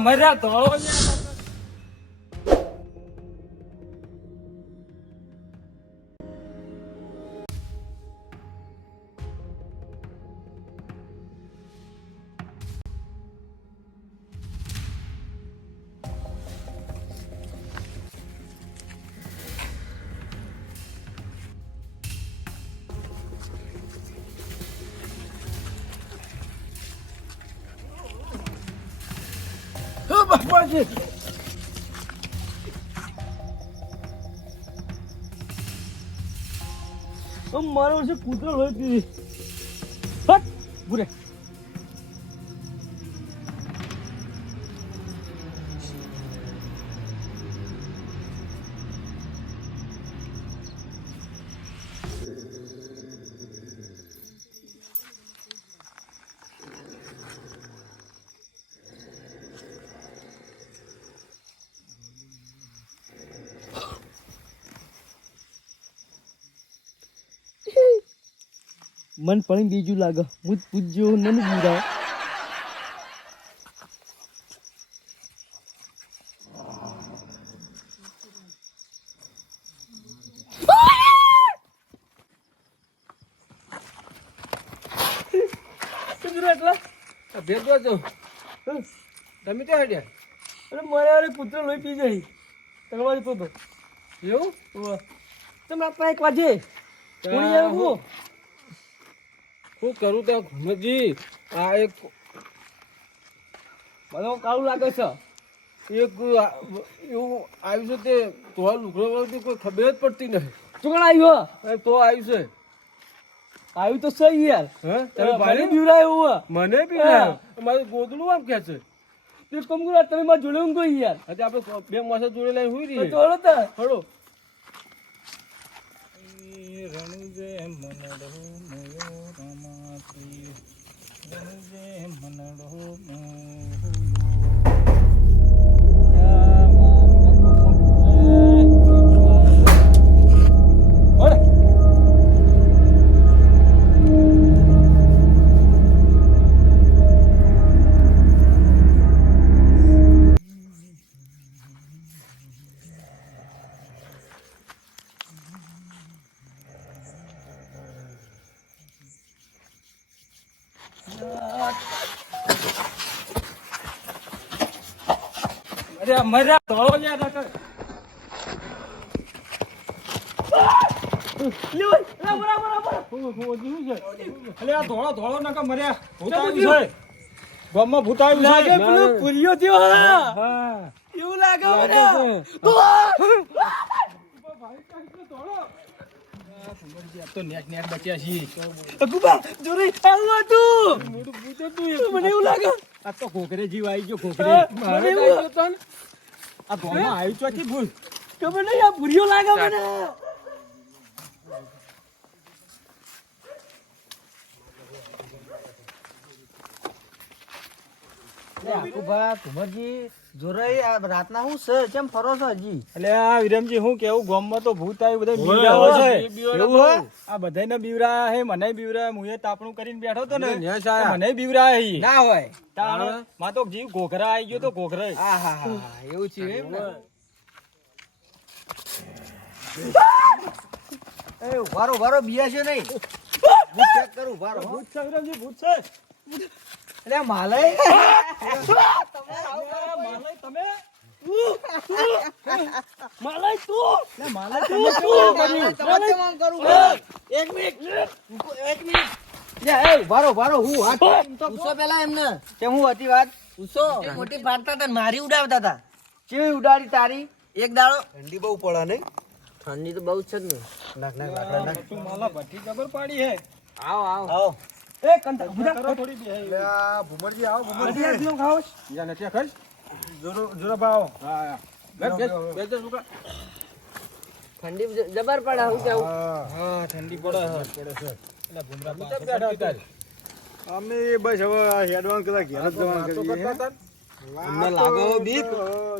મર્યા ધોળો બાપાજી મારો છે કૂતરો હોય હતી હટ બુરે મન પણ બીજું લાગે હું જ પૂછજો મને બીરા ભેગો છો તમે ક્યાં હડ્યા અરે મારે અરે પુત્ર લોહી પી જાય તળવા જતો હતો એવું તમે આપણા એક વાજે કોણી આવે હું કરું ત્યાં ઘુમજી આ એક મને કાળું લાગે છે એક એવું આવ્યું છે તે તો લુગડો કોઈ ખબર જ પડતી નથી ચોકડ આવ્યો તો આવ્યું છે આવ્યું તો સહી યાર મને બીવરાય એવું મને બીવરાય મારું ગોદડું આમ કે છે તે કમ કરો તમે મારા જોડે ઊંઘો યાર આજે આપણે બે માસા જોડે લઈને હુઈ રહીએ થોડો તો થોડો રણજે મનડો મોયો રમાતી રણજે મનડો મર્યા ધોળો યાદ કર ધોળો નકા મર્યા ગામમાં ભૂત આવ્યું લાગે પેલું પુરિયો થયો એવું લાગે તો નેટ નેટ બચ્યા છીએ જોરે આવું હતું મોટું ભૂત હતું મને એવું લાગે આ તો ખોખરે જીવ આવી ગયો ખોખરે આ ગામમાં આવી ચોથી ભૂલ ખબર નહીં આ પુરિયો લાગે મને રાતના હું છે કેમ ફરો છો હજી એટલે આ વિરમજી હું કેવું ગામમાં તો ભૂત આવ્યું બધા બીવરાવો છે એવું આ બધાને બીવરાયા હે મને બીવરાયા હું એ તાપણું કરીને બેઠો તો ને મને બીવરાયા ના હોય તાણ માં તો જીવ ઘોઘરા આવી ગયો તો ઘોઘરે એવું છે એમ ને એ વારો વારો બિયા છે નહીં હું ચેક કરું વારો ભૂત છે વિરમજી ભૂત છે અરે માલય તમે માલય તું માલય તમે કેમ કરું એક મિનિટ લે એ બારો હું હાથ ઉસો પેલા એમને કેમ હું હતી વાત ઉસો મોટી પાડતા હતા મારી ઉડાવતા હતા કેવી ઉડાડી તારી એક દાડો ઠંડી બહુ પડે નહીં ઠંડી તો બહુ છે જ ને નાખ તું માલા ભઠ્ઠી જબર પાડી હે આવો એ કંતા બુડા થોડી બે આ ભુમરજી આવો ભુમરજી આજો ખાઓ યા નટિયા ખાઈ જોરો ભાવ હા બે સુકા ઠંડી જબર પડે હું કેવું હા ઠંડી પડે છે એટલે ભુમરા પાસે અમે બસ હવે હેડવાન કરા ઘેર જ જવાનું કરીએ અમને લાગે બીક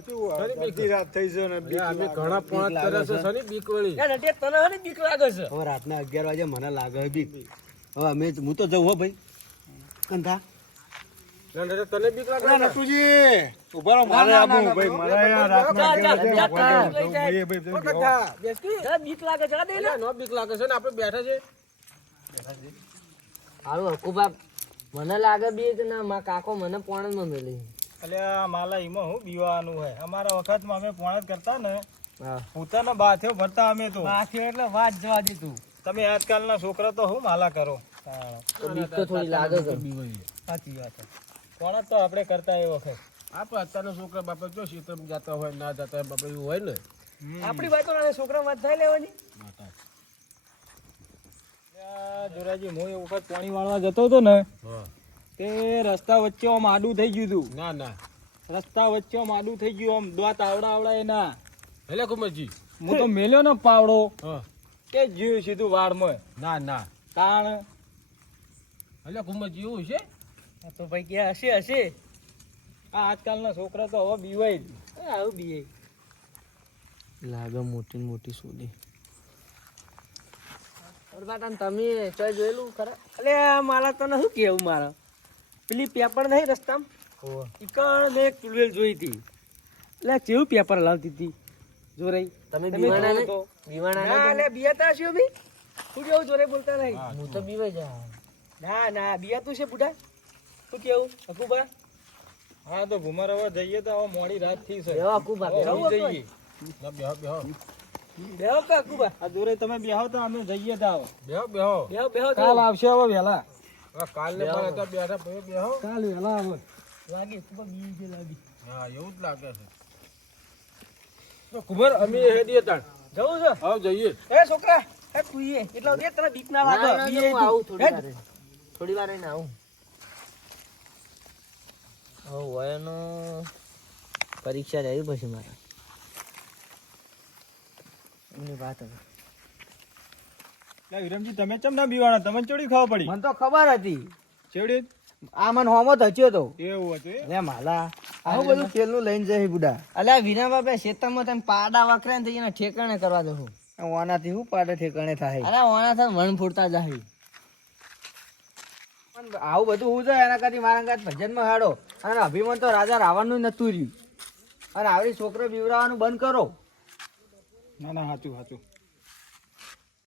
શું રાત થઈ છે ને બીક અમે ઘણા પોણત કરે છે સની બીક વળી એ નટિયા તને હની બીક લાગે છે હવે રાતના 11 વાગે મને લાગે બીક હવે અમે હું તો જઉં હો ભાઈ કંધા તને બીક લાગે નટુજી ઉભા રહો મારે આબુ ભાઈ મારે યાર રાતના બીક લાગે છે દે નો બીક લાગે છે ને આપણે બેઠા છે હારું હકુબા મને લાગે બી કે ના મા કાકો મને પોણમાં મેલી અલ્યા માલા ઈમાં હું બીવાનું હે અમારા વખતમાં અમે પોણ જ કરતા ને હા પોતાના બાથ્યો ભરતા અમે તો બાકી એટલે વાત જવા દે તું તમે આજકાલના છોકરા તો હું માલા કરો તો બીક તો થોડી લાગે છે સાચી વાત છે પોણ જ તો આપણે કરતા એ વખત આપણે અત્યારના છોકરા બાપા જો શીતમ જતા હોય ના જતા હોય બાપા એવું હોય ને આપણી વાતો ના છોકરા વાત થાય લેવાની જોરાજી હું એ વખત પાણી વાળવા જતો હતો ને તે રસ્તા વચ્ચે આમ આડું થઈ ગયું હતું ના ના રસ્તા વચ્ચે આમ આડું થઈ ગયું આમ દોત આવડા એના એટલે કુમરજી હું તો મેલ્યો ને પાવડો તે જીવ સીધું વાળમાં ના ના તાણ એટલે કુમરજી એવું છે તો ભાઈ કે હશે હશે આ આજકાલના છોકરા તો હવે બીવાય જ આવું બીએ લાગે મોટી મોટી સોદી તમે ચોય જોયેલું ખરા એટલે મારા તને શું કેવું મારા પેલી પેપર નહીં રસ્તામાં ઈકણ મેં એક ટુલવેલ જોઈ હતી એટલે કેવું પેપર લાવતી હતી જો રહી તમે બીવાના ને બીવાના ના એટલે બીયાતા છો બી શું કેવું જોરે બોલતા નહીં હું તો બીવાઈ જા ના ના બીયાતું છે બુઢા શું કેવું હકુબા હા તો ઘુમારવા જઈએ તો હવે મોડી રાત થી છે બેહો હકુબા બેહો જઈએ બેહો બેહો બેહો કે હકુબા આ દૂરે તમે બેહો તો અમે જઈએ તો આવો બેહો બેહો બેહો બેહો કાલ આવશે હવે વહેલા કાલ ને પણ તો બેઠા પછી બેહો કાલ વેલા આવે લાગે હકુબા બી જે લાગી હા એવું જ લાગે છે તો કુમાર અમે હેડીએ તાણ જવું છે આવ જઈએ એ છોકરા એ તુંએ એટલો દે તને બીક ના લાગે બી આવું થોડી વાર રહીને આવું વયનો પરીક્ષા રહી પછી મારે એમની વાત હવે લા વિરમજી તમે ચમ ના બીવાના તમને ચોડી ખબર પડી મને તો ખબર હતી ચેવડી આ મન હોમો થચ્યો તો એવું હતું લે માલા આવું બધું તેલનું લઈને જાય બુડા અલ્યા વિના બાપે ખેતરમાં તમે પાડા વખરે ને એને ઠેકાણે કરવા દઉં ઓનાથી હું પાડા ઠેકાણે થાય અરે ઓના થાય મન ફૂટતા જાય આવું બધું હું જાય એના કરતી મારા કાત ભજનમાં હાડો અને અભિમન તો રાજા રાવણનું નતું રહ્યું અને આવડી છોકરો બીવરાવાનું બંધ કરો ના ના સાચું સાચું